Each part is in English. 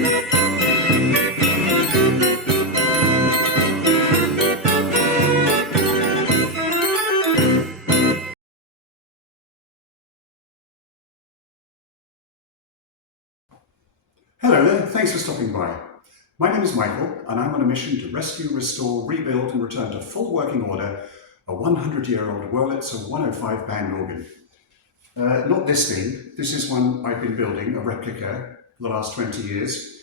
Hello there, thanks for stopping by. My name is Michael and I'm on a mission to rescue, restore, rebuild and return to full working order a 100-year-old Wurlitzer 105 band organ. Not this thing, this is one I've been building, a replica, for the last 20 years.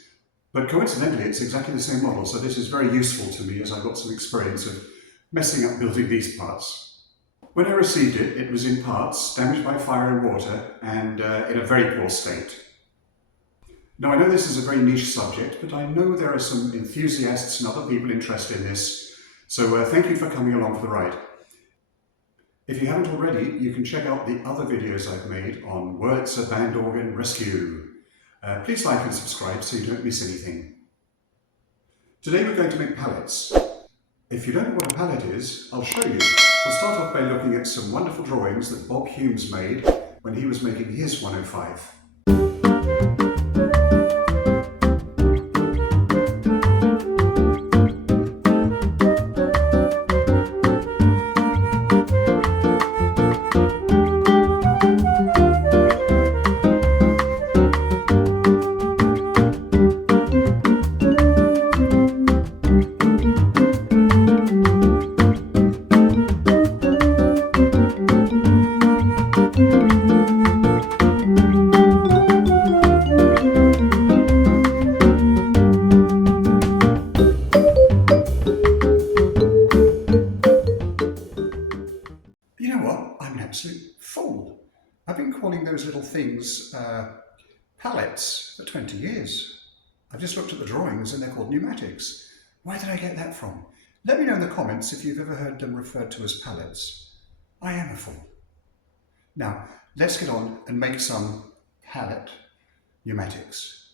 But coincidentally it's exactly the same model, so this is very useful to me as I've got some experience of messing up building these parts. When I received it, it was in parts, damaged by fire and water, and in a very poor state. Now, I know this is a very niche subject, but I know there are some enthusiasts and other people interested in this, so thank you for coming along for the ride. If you haven't already, you can check out the other videos I've made on Wurlitzer band organ rescue. Please like and subscribe so you don't miss anything. Today we're going to make pallets. If you don't know what a pallet is, I'll show you. We'll start off by looking at some wonderful drawings that Bob Humes made when he was making his 105. I've been calling those little things pallets for 20 years. I've just looked at the drawings and they're called pneumatics. Where did I get that from? Let me know in the comments if you've ever heard them referred to as pallets. I am a fool. Now, let's get on and make some pallet pneumatics.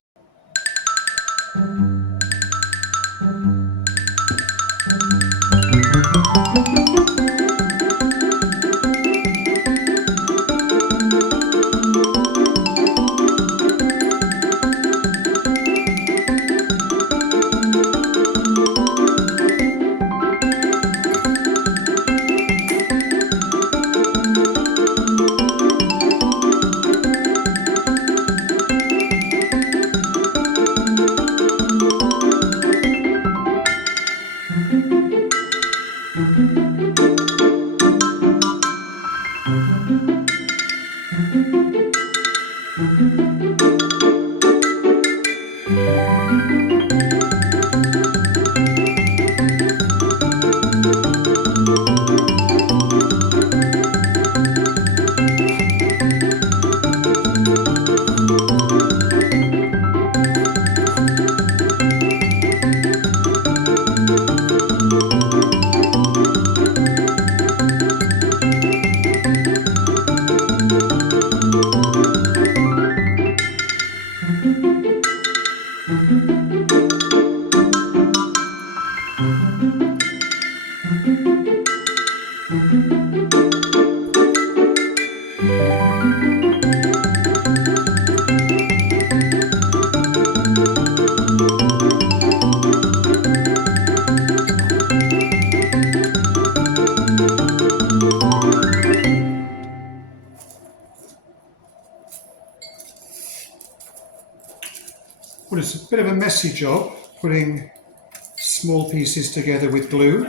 Well, it's a bit of a messy job putting small pieces together with glue,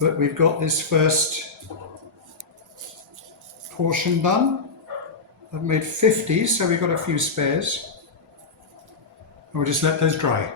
but we've got this first portion done. I've made 50, so we've got a few spares, and we'll just let those dry.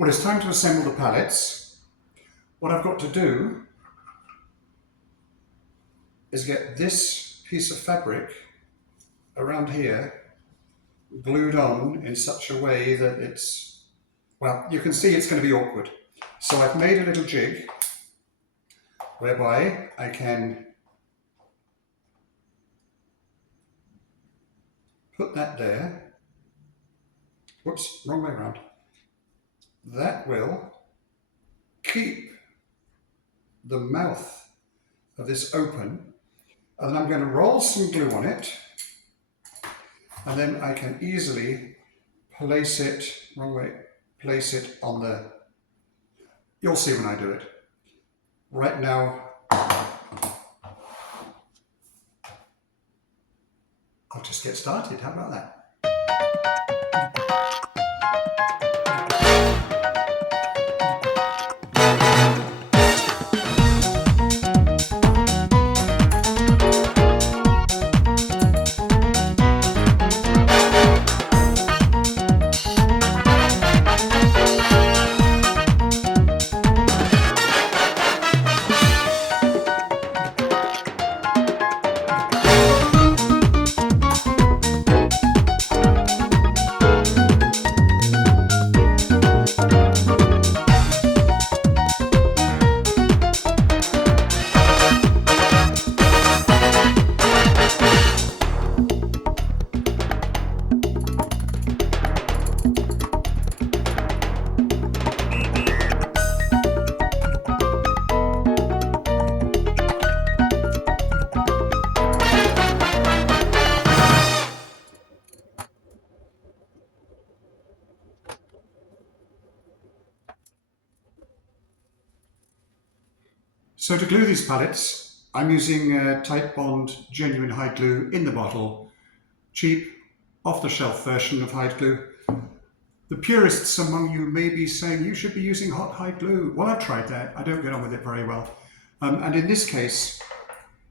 Well, it's time to assemble the pallets. What I've got to do is get this piece of fabric around here glued on in such a way that it's, well, you can see it's going to be awkward. So I've made a little jig whereby I can put that there. Whoops, wrong way around. That will keep the mouth of this open, and then I'm going to roll some glue on it, and then I can easily place it, wrong way, place it on the, you'll see when I do it. Right now, I'll just get started. How about that? So to glue these pallets, I'm using Titebond genuine hide glue in the bottle, cheap, off-the-shelf version of hide glue. The purists among you may be saying you should be using hot hide glue. Well, I've tried that. I don't get on with it very well. And in this case,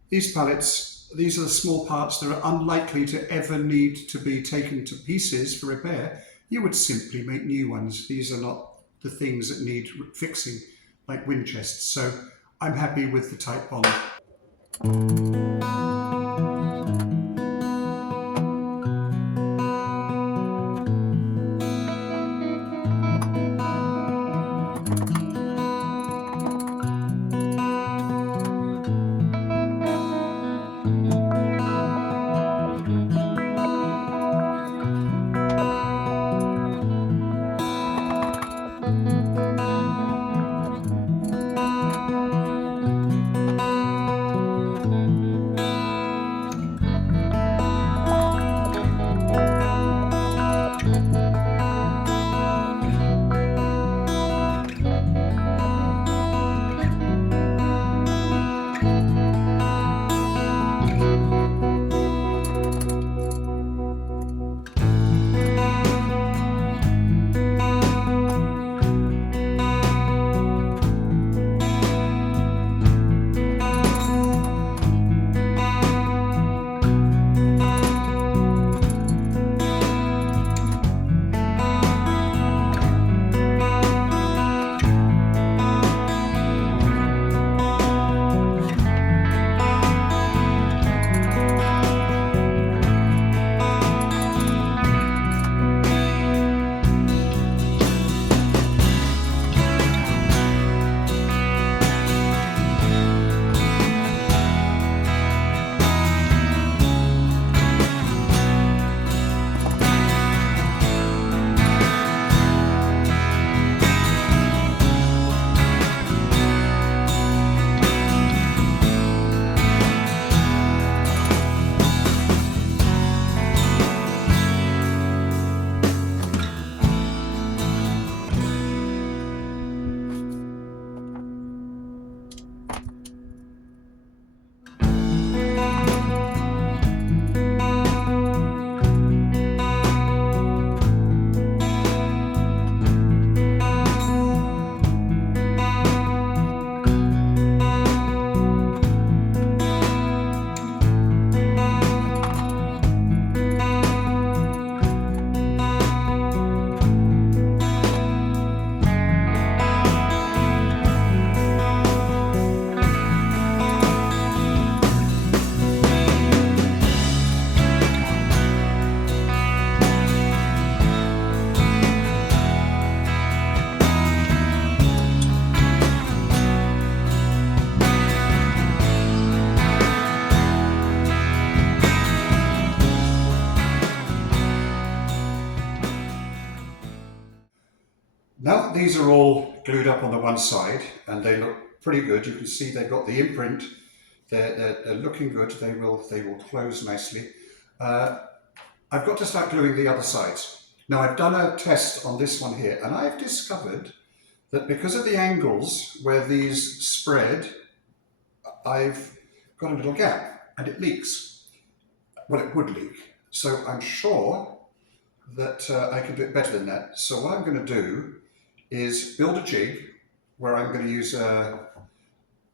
these pallets, these are the small parts that are unlikely to ever need to be taken to pieces for repair. You would simply make new ones. These are not the things that need fixing, like wind chests. So I'm happy with the Titebond. Now that these are all glued up on the one side and they look pretty good, you can see they've got the imprint. They're looking good. They will close nicely. I've got to start gluing the other sides. Now I've done a test on this one here, and I've discovered that because of the angles where these spread, I've got a little gap and it leaks. Well, it would leak. So I'm sure that I can do it better than that. So what I'm going to do is build a jig where I'm going to use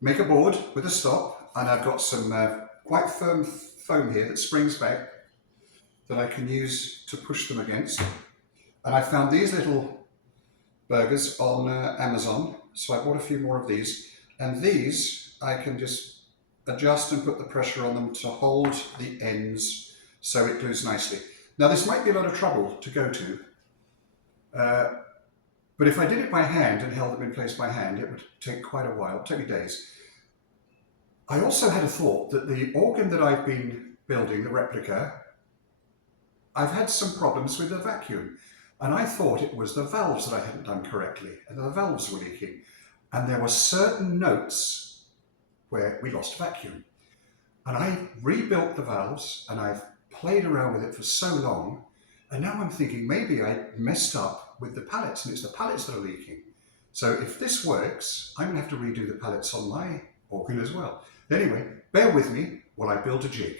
make a board with a stop, and I've got some quite firm foam here that springs back that I can use to push them against. And I found these little burgers on Amazon, so I bought a few more of these, and these I can just adjust and put the pressure on them to hold the ends so it glues nicely. Now this might be a lot of trouble to go to, but if I did it by hand and held them in place by hand, it would take quite a while. It would take me days. I also had a thought that the organ that I've been building, the replica, I've had some problems with the vacuum. And I thought it was the valves that I hadn't done correctly, and the valves were leaking. And there were certain notes where we lost vacuum. And I rebuilt the valves, and I've played around with it for so long, and now I'm thinking maybe I messed up with the pallets, and it's the pallets that are leaking. So if this works, I'm going to have to redo the pallets on my organ as well. Anyway, bear with me while I build a jig.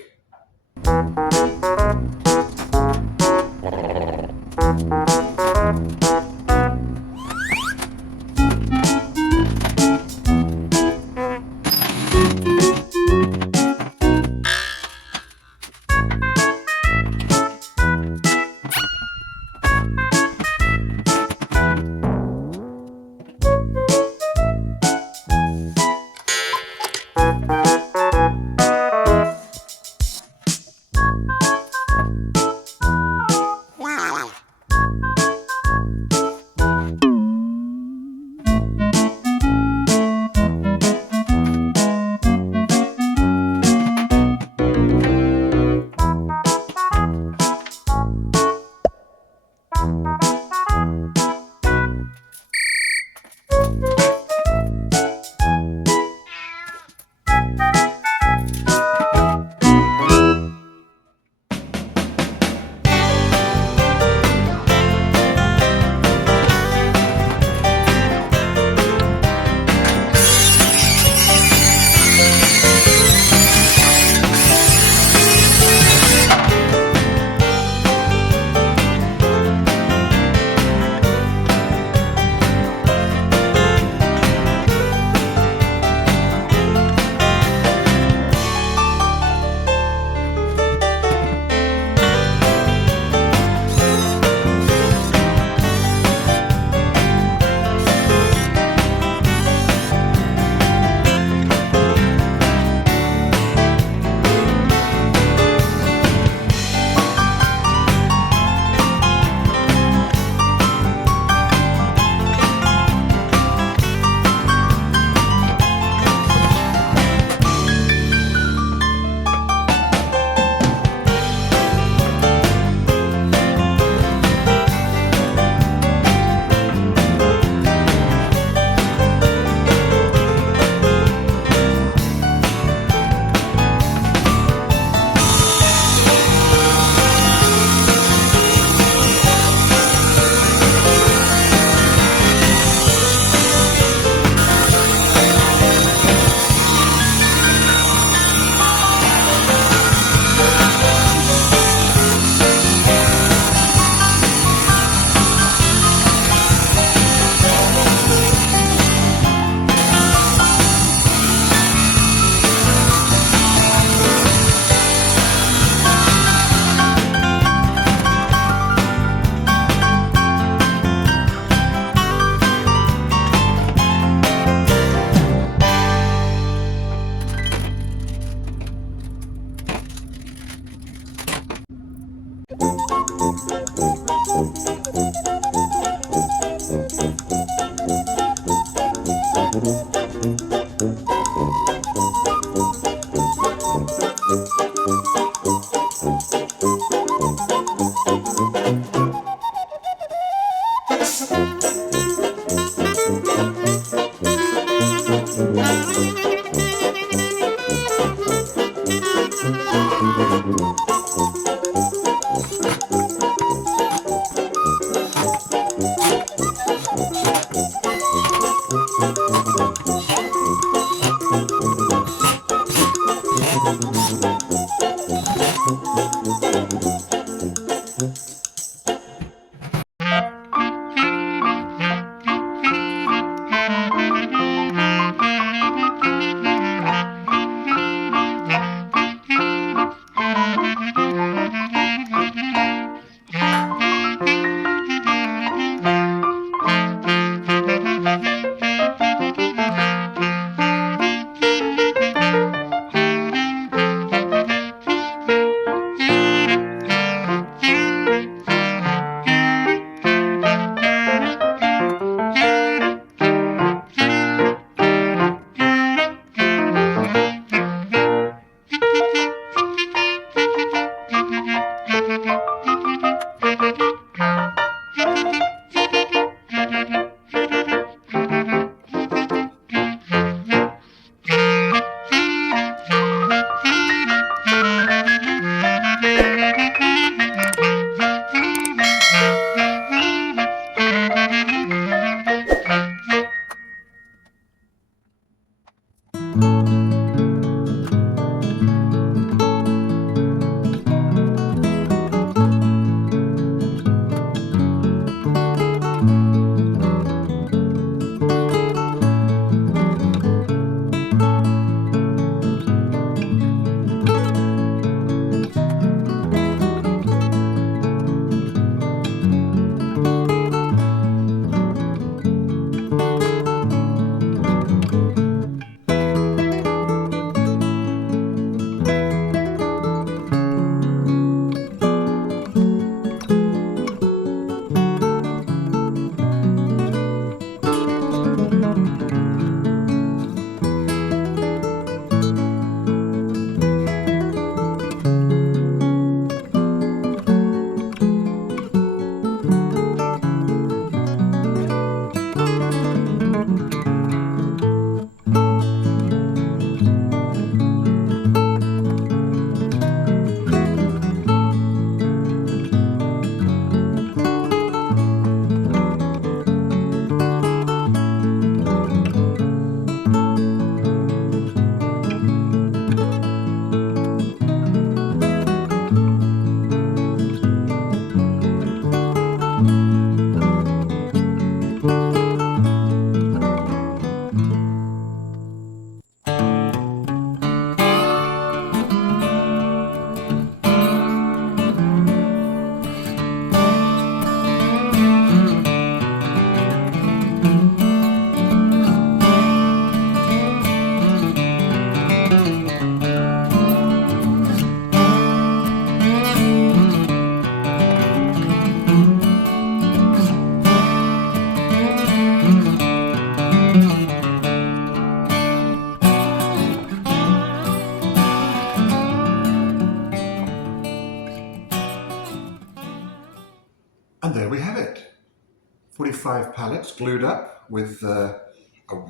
45 pallets glued up with a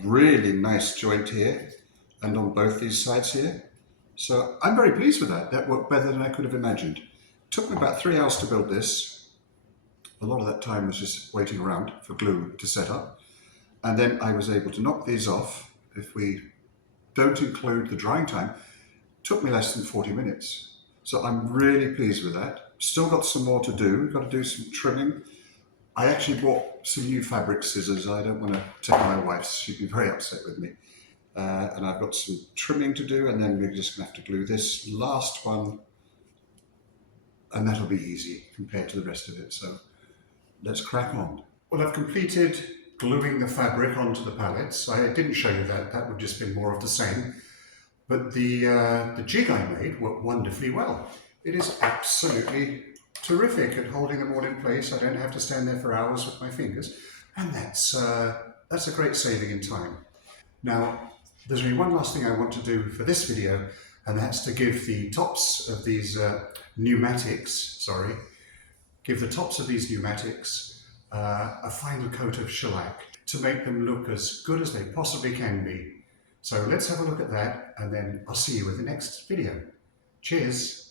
really nice joint here and on both these sides here. So I'm very pleased with that. That worked better than I could have imagined. Took me about 3 hours to build this. A lot of that time was just waiting around for glue to set up. And then I was able to knock these off. If we don't include the drying time, took me less than 40 minutes. So I'm really pleased with that. Still got some more to do. We've got to do some trimming. I actually bought some new fabric scissors. I don't want to take my wife's. She'd be very upset with me. And I've got some trimming to do, and then we're just going to have to glue this last one, and that'll be easy compared to the rest of it. So let's crack on. Well, I've completed gluing the fabric onto the pallets. I didn't show you that. That would just be more of the same. But the jig I made worked wonderfully well. It is absolutely terrific at holding them all in place. I don't have to stand there for hours with my fingers, and that's a great saving in time. Now, there's only one last thing I want to do for this video, and that's to give the tops of these pneumatics a final coat of shellac to make them look as good as they possibly can be. So let's have a look at that, and then I'll see you with the next video. Cheers!